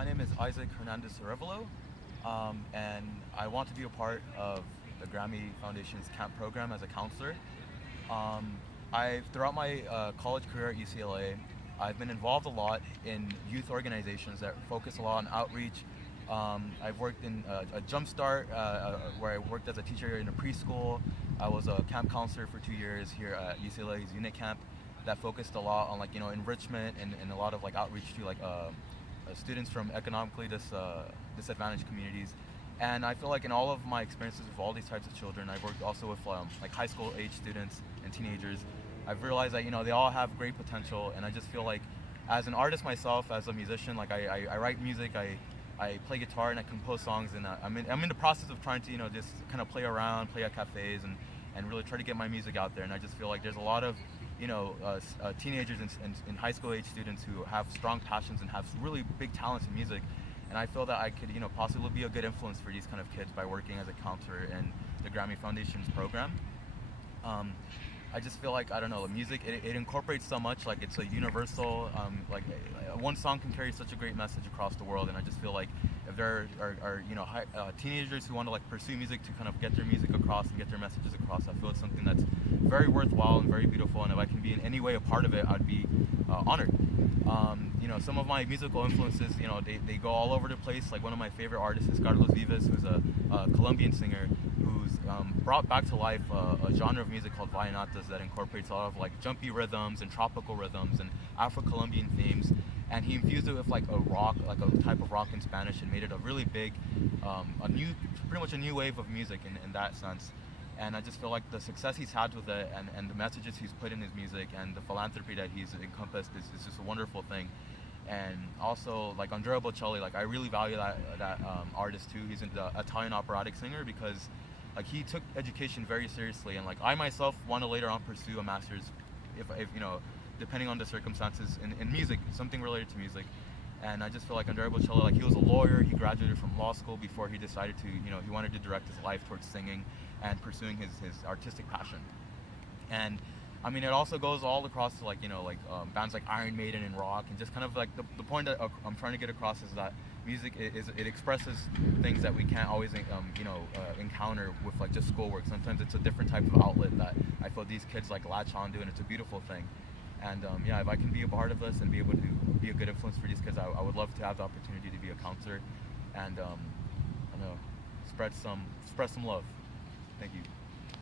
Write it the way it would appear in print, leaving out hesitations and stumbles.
My name is Isaac Hernandez Arevalo, and I want to be a part of the Grammy Foundation's camp program as a counselor. Um, throughout my college career at UCLA, I've been involved a lot in youth organizations that focus a lot on outreach. I've worked in a Jumpstart, where I worked as a teacher in a preschool. I was a camp counselor for 2 years here at UCLA's unit camp that focused a lot on enrichment and a lot of outreach to students from economically disadvantaged communities. And I feel like in all of my experiences with all these types of children, I've worked also with high school age students and teenagers. I've realized that they all have great potential, and I just feel like as an artist myself, as a musician, I write music, I play guitar and I compose songs, and I'm in the process of trying to just kind of play around, play at cafes, and really try to get my music out there. And I just feel like there's a lot of teenagers and high school age students who have strong passions and have really big talents in music. And I feel that I could, possibly be a good influence for these kind of kids by working as a counselor in the Grammy Foundation's program. I just feel like, I don't know, music, it incorporates so much, like it's a universal, one song can carry such a great message across the world. And I just feel like if there are teenagers who want to pursue music to kind of get their music across and get their messages across, I feel it's something that's very worthwhile and very beautiful. And if I can be in any way a part of it, I'd be honored. Some of my musical influences, they go all over the place. Like one of my favorite artists is Carlos Vives, who's a Colombian singer who's brought back to life a genre of music called vallenatas that incorporates a lot of jumpy rhythms and tropical rhythms and Afro-Colombian themes. And he infused it with a type of rock in Spanish, and made it a really big, pretty much a new wave of music in that sense. And I just feel like the success he's had with it, and the messages he's put in his music, and the philanthropy that he's encompassed is just a wonderful thing. And also, Andrea Bocelli, I really value that artist too. He's an Italian operatic singer, because he took education very seriously, and I myself want to later on pursue a master's, if depending on the circumstances, in music, something related to music. And I just feel like Andrea Bocelli, he was a lawyer, he graduated from law school before he decided to, he wanted to direct his life towards singing and pursuing his artistic passion. And it also goes all across to bands like Iron Maiden and rock, and just kind of the point that I'm trying to get across is that music it expresses things that we can't always encounter with just schoolwork. Sometimes it's a different type of outlet that I feel these kids latch onto, and it's a beautiful thing. And if I can be a part of this and be able to be a good influence for these kids, I would love to have the opportunity to be a counselor and I don't know, spread some love. Thank you.